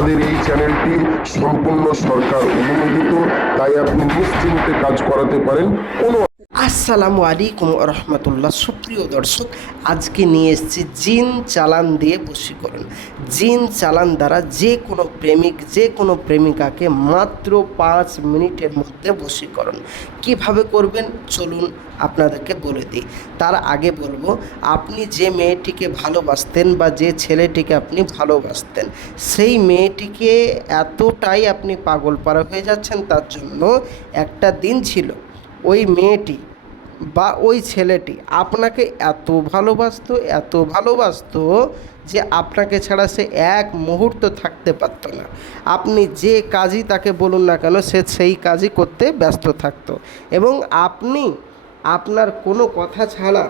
আমাদের এই চ্যানেলটি সম্পূর্ণ সরকার অনুমোদিত, তাই আপনি নিশ্চিন্তে কাজ করাতে পারেন। আসসালামু আলাইকুম রহমতুল্লাহ। সুপ্রিয় দর্শক, আজকে নিয়ে এসেছি জিন চালান দিয়ে বশীকরণ। জিন চালান দ্বারা যে কোনো প্রেমিক যে কোনো প্রেমিকাকে মাত্র 5 মিনিটের মধ্যে বশীকরণ কিভাবে করবেন চলুন আপনাদেরকে বলে দিই। তার আগে বলবো, আপনি যে মেয়েটিকে ভালোবাসতেন বা যে ছেলেটিকে আপনি ভালোবাসতেন, সেই মেয়েটিকে এতটাই আপনি পাগলপাড়া হয়ে যাচ্ছেন, তার জন্য একটা দিন ছিল ওই মেয়েটি বা ওই ছেলেটি আপনাকে এত ভালোবাসতো যে আপনাকে ছাড়া সে এক মুহূর্ত থাকতে পারতো না। আপনি যে কাজই তাকে বলুন না কেন, সে সেই কাজই করতে ব্যস্ত থাকতো এবং আপনি আপনার কোনো কথা ছাড়া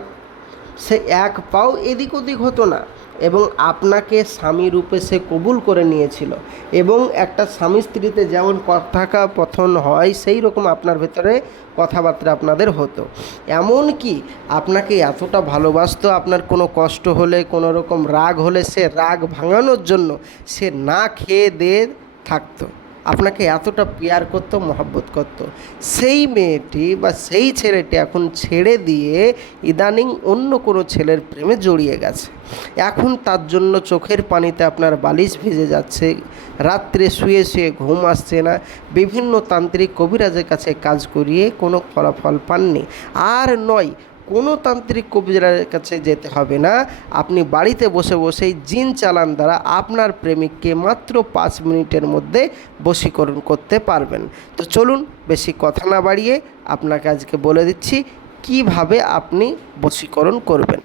সে এক পাও এদিক ওদিক হতো না এবং আপনাকে স্বামী রূপে সে কবুল করে নিয়েছিল এবং একটা স্বামী স্ত্রীতে যেমন কথোপকথন হয় সেই রকম আপনার ভেতরে কথাবার্তা আপনাদের হতো। এমনকি আপনাকে এতটা ভালোবাসতো, আপনার কোনো কষ্ট হলে কোনো রকম রাগ হলে সে রাগ ভাঙানোর জন্য সে না খেয়ে দিয়ে থাকতো, আপনাকে এতটা পেয়ার করতো, মহব্বত করতো। সেই মেয়েটি বা সেই ছেলেটি এখন ছেড়ে দিয়ে ইদানিং অন্য কোনো ছেলের প্রেমে জড়িয়ে গেছে। এখন তার জন্য চোখের পানিতে আপনার বালিশ ভিজে যাচ্ছে, রাত্রে শুয়ে শুয়ে ঘুম আসছে না, বিভিন্ন তান্ত্রিক কবিরাজের কাছে কাজ করিয়ে কোনো ফলাফল পাননি। আর নয়, কোনো তান্ত্রিক কবিরাজের কাছে যেতে হবে না, আপনি বাড়িতে বসে বসেই জিন চালান দ্বারা আপনার প্রেমিককে মাত্র 5 মিনিটের মধ্যে বশীকরণ করতে পারবেন। তো চলুন বেশি কথা না বাড়িয়ে আপনাকে আজকে বলে দিচ্ছি কিভাবে আপনি বশীকরণ করবেন।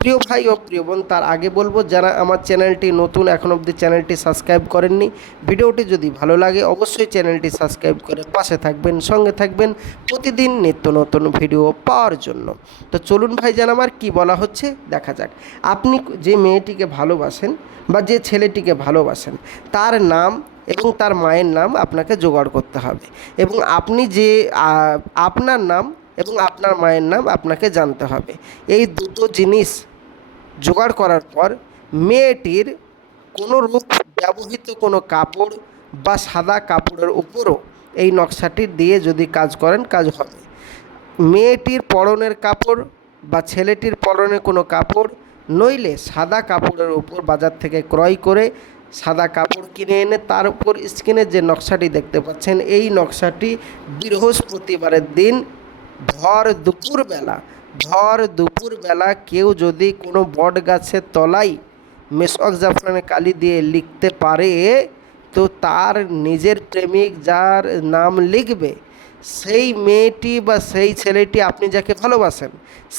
প্রিয় ভাই ও প্রিয় বোন, তার আগে বলবো, যারা আমার চ্যানেলটি নতুন এখন অবধি চ্যানেলটি সাবস্ক্রাইব করেননি, ভিডিওটি যদি ভালো লাগে অবশ্যই চ্যানেলটি সাবস্ক্রাইব করে পাশে থাকবেন, সঙ্গে থাকবেন প্রতিদিন নিত্য নতুন ভিডিও পাওয়ার জন্য। তো চলুন ভাইজান, আমার কি বলা হচ্ছে দেখা যাক। আপনি যে মেয়েটিকে ভালোবাসেন বা যে ছেলেটিকে ভালোবাসেন তার নাম এবং তার মায়ের নাম আপনাকে জোগাড় করতে হবে এবং আপনি যে আপনার নাম এবং আপনার মায়ের নাম আপনাকে জানতে হবে। এই দুটো জিনিস জোগাড় করার পর মেয়েটির কোনো রূপ ব্যবহৃত কোনো কাপড় বা সাদা কাপড়ের উপরও এই নকশাটি দিয়ে যদি কাজ করেন কাজ হবে। মেয়েটির পরনের কাপড় বা ছেলেটির পরনে কোনো কাপড় নইলে সাদা কাপড়ের উপর বাজার থেকে ক্রয় করে সাদা কাপড় কিনে এনে তার উপর স্ক্রিনের যে নকশাটি দেখতে পাচ্ছেন, এই নকশাটি বৃহস্পতিবারের দিন ভর দুপুরবেলা কেউ যদি কোনো বট গাছের তলায় মেশক জাফরানের কালি দিয়ে লিখতে পারে, তো তার নিজের প্রেমিক যার নাম লিখবে, সেই মেয়েটি বা সেই ছেলেটি আপনি যাকে ভালোবাসেন,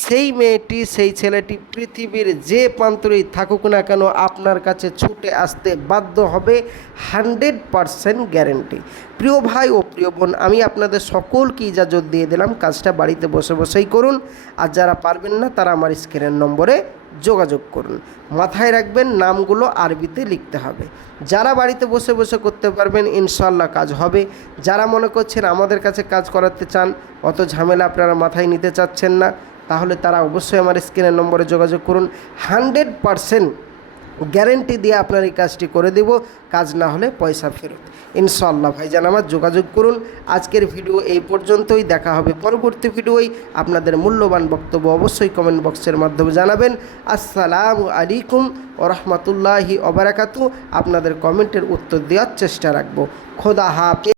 সেই মেয়েটি সেই ছেলেটি পৃথিবীর যে প্রান্তরেই থাকুক না কেন আপনার কাছে ছুটে আসতে বাধ্য হবে, 100% গ্যারেন্টি। প্রিয় ভাই ও প্রিয় বোন, আমি আপনাদের সকলকে ইজাজত দিয়ে দিলাম, কাজটা বাড়িতে বসে বসেই করুন। আর যারা পারবেন না তারা আমার স্ক্রিনের নম্বরে যোগাযোগ করুন। মাথায় রাখবেন, নামগুলো আরবিতে লিখতে হবে। যারা বাড়িতে বসে বসে করতে পারবেন ইনশাল্লাহ কাজ হবে। যারা মনে করছেন আমাদের কাছে কাজ করাতে চান, অত ঝামেলা আপনারা মাথায় নিতে চাচ্ছেন না, তাহলে তারা অবশ্যই আমার স্ক্রিনের নম্বরে যোগাযোগ করুন। 100% গ্যারেন্টি দিয়ে আপনার এই কাজটি করে দেব, কাজ না হলে পয়সা ফেরত ইনশাল্লাহ। ভাইজান আমার যোগাযোগ করুন। আজকের ভিডিও এই পর্যন্তই, দেখা হবে পরবর্তী ভিডিওয়। আপনাদের মূল্যবান বক্তব্য অবশ্যই কমেন্ট বক্সের মাধ্যমে জানাবেন। আসসালামু আলাইকুম ওয়া রাহমাতুল্লাহি ওয়া বারাকাতুহু। আপনাদের কমেন্টের উত্তর দেওয়ার চেষ্টা রাখবো। খোদা হাফেজ।